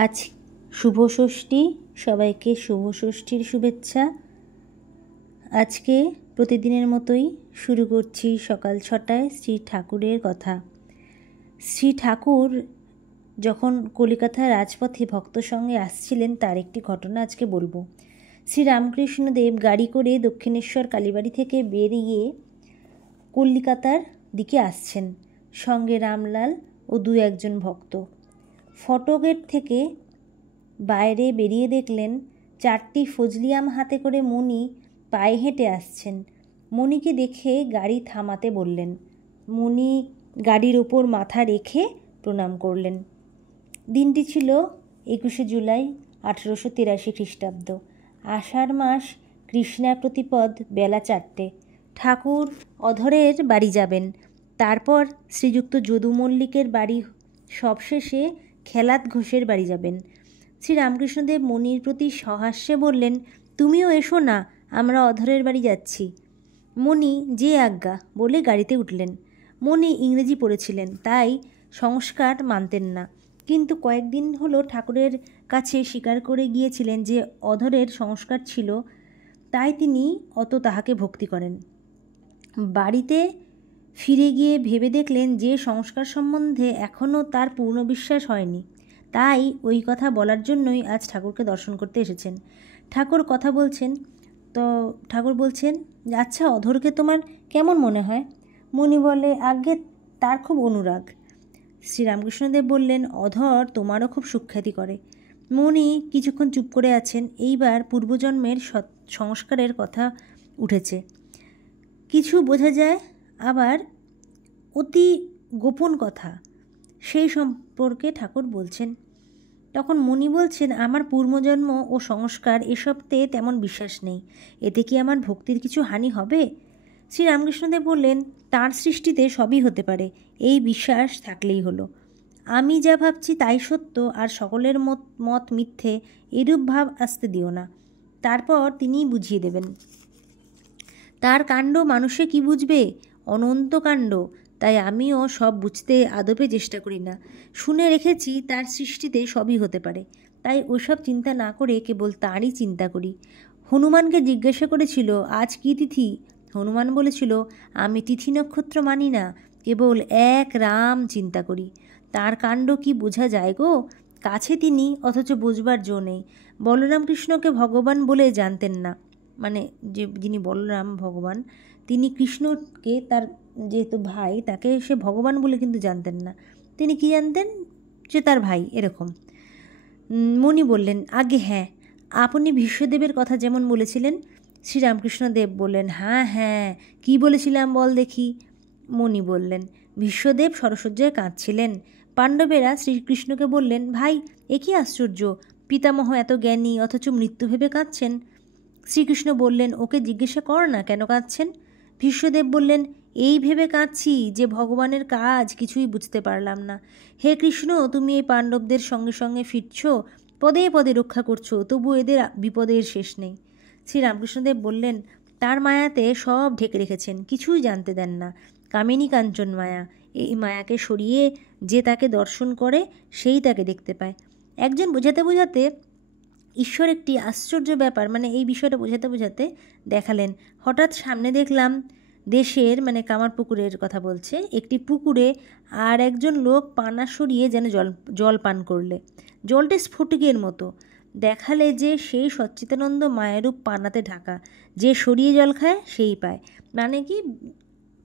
আজ শুভ ষষ্ঠী, সবাইকে শুভ ষষ্ঠীর শুভেচ্ছা। আজকে প্রতিদিনের মতোই শুরু করছি সকাল 6টায় শ্রী ঠাকুরের কথা। শ্রী ঠাকুর যখন কলিকাতার রাজপথে ভক্ত সঙ্গে আসছিলেন তার একটি ঘটনা আজকে বলবো। শ্রী রামকৃষ্ণদেব গাড়ি করে দক্ষিণেশ্বর কালীবাড়ি থেকে বেরিয়ে কলিকাতার দিকে আসছেন, সঙ্গে রামলাল ও দু একজন ভক্ত। ফটোগেট থেকে বাইরে বেরিয়ে দেখলেন 4টি ফজলিয়াম হাতে করে মণি পায়ে হেঁটে আসছেন। মণিকে দেখে গাড়ি থামাতে বললেন। মণি গাড়ির ওপর মাথা রেখে প্রণাম করলেন। দিনটি ছিল 21শে জুলাই 1883 খ্রিস্টাব্দ। আষাঢ় মাস, কৃষ্ণা প্রতিপদ, বেলা 4টে। ঠাকুর অধরের বাড়ি যাবেন, তারপর শ্রীযুক্ত যদু মল্লিকের বাড়ি, সবশেষে খেলাত ঘোষের বাড়ি যাবেন। শ্রী রামকৃষ্ণদেব মণির প্রতি সহাস্যে বললেন, তুমিও এসো না, আমরা অধরের বাড়ি যাচ্ছি। মণি যে আজ্ঞা বলে গাড়িতে উঠলেন। মণি ইংরেজি পড়েছিলেন, তাই সংস্কার মানতেন না, কিন্তু কয়েকদিন হলো ঠাকুরের কাছে স্বীকার করে গিয়েছিলেন যে অধরের সংস্কার ছিল, তাই তিনি অত তাহাকে ভক্তি করেন। বাড়িতে ফিরে গিয়ে ভেবে দেখলেন যে সংস্কার সম্বন্ধে এখনও তার পূর্ণ বিশ্বাস হয়নি, তাই ওই কথা বলার জন্যই আজ ঠাকুরকে দর্শন করতে এসেছেন। ঠাকুর কথা বলছেন, তো ঠাকুর বলছেন, আচ্ছা অধরকে তোমার কেমন মনে হয়? মণি বলে, আজ্ঞে তার খুব অনুরাগ। শ্রীরামকৃষ্ণদেব বললেন, অধর তোমারও খুব সুখ্যাতি করে। মণি কিছুক্ষণ চুপ করে আছেন। এইবার পূর্বজন্মের সংস্কারের কথা উঠেছে, কিছু বোঝা যায়, আবার অতি গোপন কথা, সেই সম্পর্কে ঠাকুর বলছেন। তখন মণি বলছেন, আমার পূর্বজন্ম ও সংস্কার এসবতে তেমন বিশ্বাস নেই, এতে কি আমার ভক্তির কিছু হানি হবে? শ্রী রামকৃষ্ণদেব বললেন, তাঁর সৃষ্টিতে সবই হতে পারে, এই বিশ্বাস থাকলেই হলো। আমি যা ভাবছি তাই সত্য, আর সকলের মত মিথ্যে, এরূপ ভাব আসতে দিও না। তারপর তিনিই বুঝিয়ে দেবেন। তার কাণ্ড মানুষে কি বুঝবে? অনন্ত কাণ্ড, তাই আমিও সব বুঝতে আদপে চেষ্টা করি না। শুনে রেখেছি তার সৃষ্টিতে সবই হতে পারে, তাই ওসব চিন্তা না করে কেবল তাঁরই চিন্তা করি। হনুমানকে জিজ্ঞাসা করেছিল, আজ কী তিথি? হনুমান বলেছিল, আমি তিথি নক্ষত্র মানি না, কেবল এক রাম চিন্তা করি। তার কাণ্ড কি বোঝা যায় গো? কাছে তিনি, অথচ বুঝবার জো নেই। বলরাম কৃষ্ণকে ভগবান বলে জানতেন না, মানে যিনি বলরাম ভগবান, তিনি কৃষ্ণকে, তার যেহেতু ভাই, তাকে সে ভগবান বলে কিন্তু জানতেন না। তিনি কি জানতেন? যে তার ভাই, এরকম। মণি বললেন, আগে হ্যাঁ, আপনি ভীষ্মদেবের কথা যেমন বলেছিলেন। শ্রীরামকৃষ্ণদেব বললেন, হ্যাঁ হ্যাঁ, কী বলেছিলাম বল দেখি। মণি বললেন, ভীষ্মদেব সরসজ্জায় কাঁদছিলেন। পাণ্ডবেরা শ্রীকৃষ্ণকে বললেন, ভাই এ কী আশ্চর্য, পিতামহ এত জ্ঞানী অথচ মৃত্যু ভেবে কাঁদছেন। শ্রীকৃষ্ণ বললেন, ওকে জিজ্ঞাসা কর না কেন কাঁদছেন। ভীষ্মদেব বললেন, এই ভেবে কাঁদছি যে ভগবানের কাজ কিছুই বুঝতে পারলাম না। হে কৃষ্ণ, তুমি এই পাণ্ডবদের সঙ্গে সঙ্গে ফিরছ, পদে পদে রক্ষা করছো, তবু এদের বিপদের শেষ নেই। শ্রীরামকৃষ্ণদেব বললেন, তার মায়াতে সব ঢেকে রেখেছেন, কিছুই জানতে দেন না। কামিনী কাঞ্চন মায়া, এই মায়াকে সরিয়ে যে তাকে দর্শন করে সেই তাকে দেখতে পায়। একজন বোঝাতে বোঝাতে ঈশ্বর একটি আশ্চর্য ব্যাপার, মানে এই বিষয়টা বোঝাতে বোঝাতে দেখালেন। হঠাৎ সামনে দেখলাম দেশের, মানে কামারপুকুরের কথা বলছে, একটি পুকুরে আর একজন লোক পানা সরিয়ে যেন জল পান করলে। জলটি স্ফটিকের মতো। দেখালে যে সেই সচ্চিদানন্দ মায়েরূপ পানাতে ঢাকা, যে সরিয়ে জল খায় সেই পায়। মানে কি,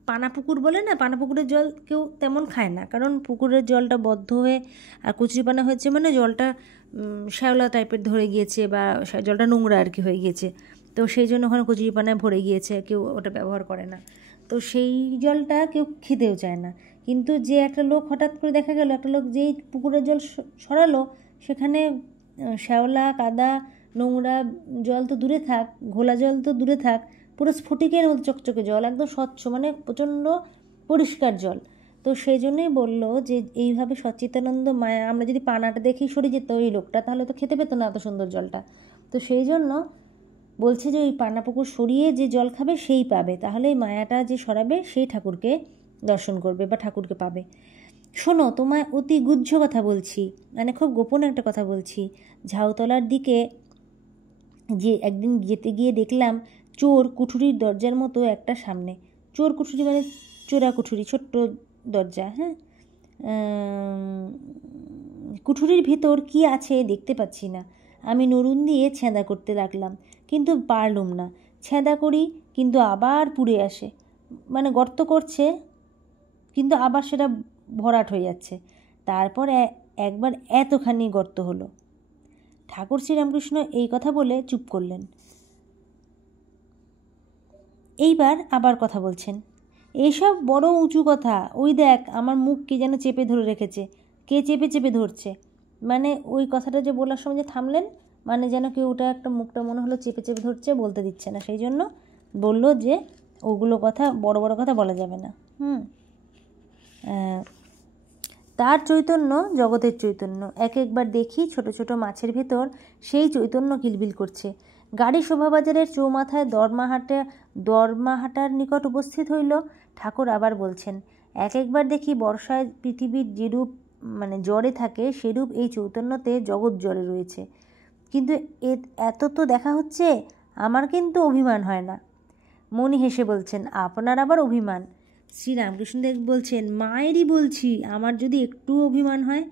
পানা পুকুর বলে না, পানা পুকুরের জল কেউ তেমন খায় না, কারণ পুকুরের জলটা বদ্ধ হয়ে আর কচুরিপানা হয়েছে, মানে জলটা শ্যাওলা টাইপের ধরে গিয়েছে, বা জলটা নোংরা আর কি হয়ে গিয়েছে, তো সেই জন্য ওখানে কচুরিপানায় ভরে গিয়েছে, কেউ ওটা ব্যবহার করে না, তো সেই জলটা কেউ খেতেও চায় না। কিন্তু যে একটা লোক, হঠাৎ করে দেখা গেল একটা লোক যেই পুকুরের জল সরালো, সেখানে শ্যাওলা, কাদা, নোংরা জল তো দূরে থাক, ঘোলা জল তো দূরে থাক, পুরো স্ফটিকের মতো চকচকে জল, একদম স্বচ্ছ, মানে প্রচণ্ড পরিষ্কার জল। তো সেই জন্যই বললো যে এইভাবে সচ্চিদানন্দ মায়া, আমরা যদি পানাটা দেখেই সরে যেত ওই লোকটা, তাহলে তো খেতে পেতো না এত সুন্দর জলটা। তো সেই জন্য বলছে যে ওই পানা পুকুর সরিয়ে যে জল খাবে সেই পাবে, তাহলে এই মায়াটা যে সরাবে সেই ঠাকুরকে দর্শন করবে বা ঠাকুরকে পাবে। শোনো, তোমায় অতি গুহ্য কথা বলছি, মানে খুব গোপন একটা কথা বলছি। ঝাউতলার দিকে যে একদিন যেতে গিয়ে দেখলাম চোর কুঠুরির দরজার মতো একটা সামনে। চোর কুঠুরি মানে চোরা কুঠুরি, ছোট্ট দরজা, হ্যাঁ। কুঠুরির ভেতর কি আছে দেখতে পাচ্ছি না। আমি নরুন দিয়ে ছেঁদা করতে লাগলাম, কিন্তু পারলুম না। ছেঁদা করি কিন্তু আবার পুড়ে আসে, মানে গর্ত করছে কিন্তু আবার সেটা ভরাট হয়ে যাচ্ছে। তারপর একবার এতখানি গর্ত হলো। ঠাকুর শ্রীরামকৃষ্ণ এই কথা বলে চুপ করলেন। এইবার আবার কথা বলছেন, এইসব বড় উঁচু কথা, ওই দেখ আমার মুখ কে যেন চেপে ধরে রেখেছে। কে চেপে চেপে ধরছে? মানে ওই কথাটা যে বলার সময় যে থামলেন, মানে যেন কেউ ওটা একটা মুখটা মনে হলো চেপে চেপে ধরছে, বলতে দিচ্ছে না। সেই জন্য বলল যে ওগুলো কথা, বড় বড় কথা বলা যাবে না। তার চৈতন্য জগতের চৈতন্য। এক একবার দেখি ছোট ছোট মাছের ভেতর সেই চৈতন্য কিলবিল করছে। গাড়ি শোভাবাজারের চৌমাথায় দরমাহাটার নিকট উপস্থিত হইল। ঠাকুর আবার বলছেন, এক একবার দেখি বর্ষায় পৃথিবীর যেরূপ মানে জ্বরে থাকে সেরূপ এই চৈতন্যতে জগৎ জ্বরে রয়েছে। কিন্তু এত তো দেখা হচ্ছে, আমার কিন্তু অভিমান হয় না। মণি হেসে বলছেন, আপনার আবার অভিমান? শ্রীরামকৃষ্ণদেব বলছেন, মায়েরই বলছি, আমার যদি একটু অভিমান হয়।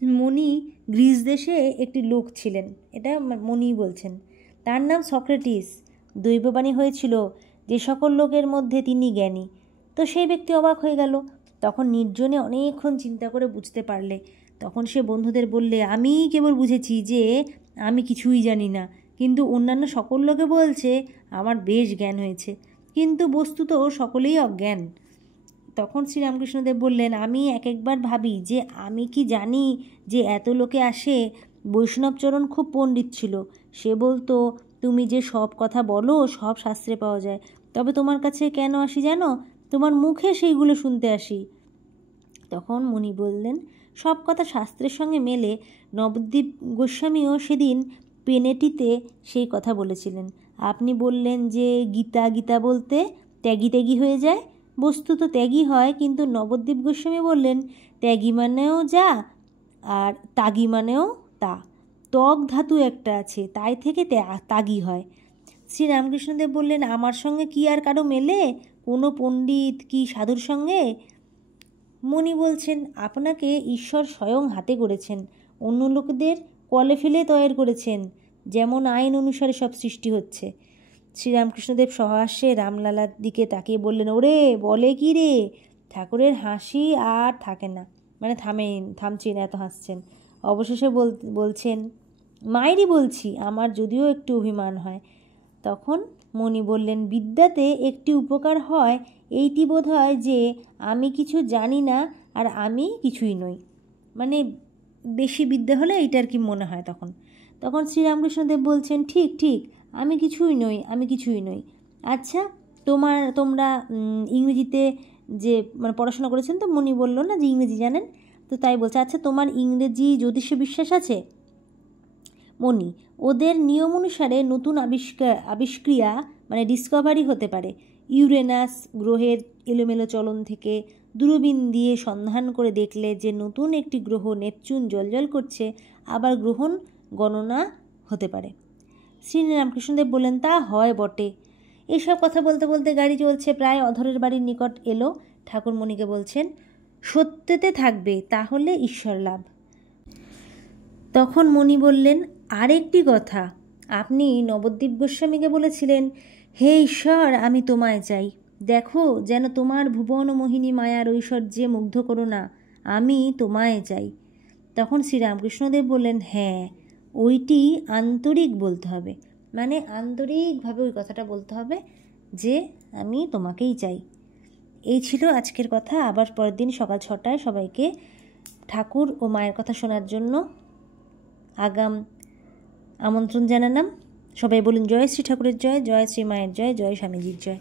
মণি গ্রিস দেশে একটি লোক ছিলেন, এটা মণি বলছেন। তার নাম সক্রেটিস। দৈববাণী হয়েছিল যে সকল লোকের মধ্যে তিনি জ্ঞানী। তো সেই ব্যক্তি অবাক হয়ে গেল। তখন নির্জনে অনেকক্ষণ চিন্তা করে বুঝতে পারলে। তখন সে বন্ধুদের বললে, আমি কেবল বুঝেছি যে আমি কিছুই জানি না, কিন্তু অন্যান্য সকল লোকে বলছে আমার বেশ জ্ঞান হয়েছে, কিন্তু বস্তুত সকলেই অজ্ঞান। তখন শ্রীরামকৃষ্ণদেব বললেন, আমি এক একবার ভাবি যে আমি কি জানি যে এত লোকে আসে। বৈষ্ণবচরণ খুব পণ্ডিত ছিল, সে বলতো তুমি যে সব কথা বলো সব শাস্ত্রে পাওয়া যায়, তবে তোমার কাছে কেন আসি জানো? তোমার মুখে সেইগুলো শুনতে আসি। তখন মুনি বললেন, সব কথা শাস্ত্রের সঙ্গে মেলে। নবদ্বীপ গোস্বামীও সেদিন পেনেটিতে সেই কথা বলেছিলেন। আপনি বললেন যে গীতা গীতা বলতে ত্যাগী ত্যাগী হয়ে যায়। বস্তুত ত্যাগী হয়, কিন্তু নবদ্বীপ গোস্বামী বললেন ত্যাগী মানেও যা আর তাগী মানেও তা। ত্বক ধাতু একটা আছে, তাই থেকে তাগী হয়। শ্রীরামকৃষ্ণদেব বললেন, আমার সঙ্গে কি আর কারো মেলে? কোনো পণ্ডিত কি সাধুর সঙ্গে? মণি বলছেন, আপনাকে ঈশ্বর স্বয়ং হাতে গড়েছেন, অন্য লোকদের কলে ফেলে তৈরি করেছেন, যেমন আইন অনুসারে সব সৃষ্টি হচ্ছে। শ্রীরামকৃষ্ণদেব সহাস্যে রামলালার দিকে তাকিয়ে বললেন, ওরে বলে কি রে? ঠাকুরের হাসি আর থাকে না, মানে থামছেন, এত হাসছেন। অবশেষে বলছেন, মায়েরই বলছি, আমার যদিও একটু অভিমান হয়। তখন মণি বললেন, বিদ্যাতে একটি উপকার হয় এইটি বোধ হয় যে আমি কিছু জানি না আর আমি কিছুই নই। মানে বেশি বিদ্যা হলে এইটার কি মনে হয় তখন। তখন শ্রীরামকৃষ্ণদেব বলছেন, ঠিক ঠিক, আমি কিছুই নই, আমি কিছুই নই। আচ্ছা, তোমরা ইংরেজিতে যে মানে পড়াশোনা করেছেন, তো মণি বলল না যে ইংরেজি জানেন, তো তাই বলছে, আচ্ছা তোমার ইংরেজি জ্যোতিষে বিশ্বাস আছে? মণি, ওদের নিয়ম অনুসারে নতুন আবিষ্ক্রিয়া মানে ডিসকভারি হতে পারে। ইউরেনাস গ্রহের এলোমেলো চলন থেকে দূরবীন দিয়ে সন্ধান করে দেখলে যে নতুন একটি গ্রহ নেপচুন জ্বলজ্বল করছে, আবার গ্রহণ গণনা হতে পারে। শ্রীরামকৃষ্ণদেব বললেন, তা হয় বটে। এইসব কথা বলতে বলতে গাড়ি চলছে, প্রায় অধরের বাড়ির নিকট এলো। ঠাকুরমণিকে বলছেন, সত্যতে থাকবে, তাহলে ঈশ্বর লাভ। তখন মণি বললেন, আরেকটি কথা, আপনি নবদ্বীপ গোস্বামীকে বলেছিলেন, হে ঈশ্বর, আমি তোমায় চাই, দেখো যেন তোমার ভুবন মোহিনী মায়ার ঐশ্বর্যে মুগ্ধ করো না, আমি তোমায় চাই। তখন শ্রীরামকৃষ্ণদেব বললেন, হ্যাঁ, ওইটি আন্তরিক বলতে হবে, মানে আন্তরিকভাবে ওই কথাটা বলতে হবে যে আমি তোমাকেই চাই। এই ছিল আজকের কথা। আবার পরের দিন সকাল 6টায় সবাইকে ঠাকুর ও মায়ের কথা শোনার জন্য আগাম আমন্ত্রণ জানালাম। সবাই বলুন, জয় শ্রী ঠাকুরের জয়, জয় শ্রী মায়ের জয়, জয় স্বামীজির জয়।